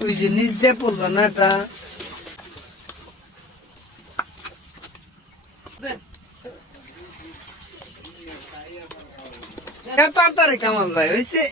ওই যে নিচ দিয়ে পড়ল না এটা? তাড়াতাড়ি কামাল ভাই হয়েছে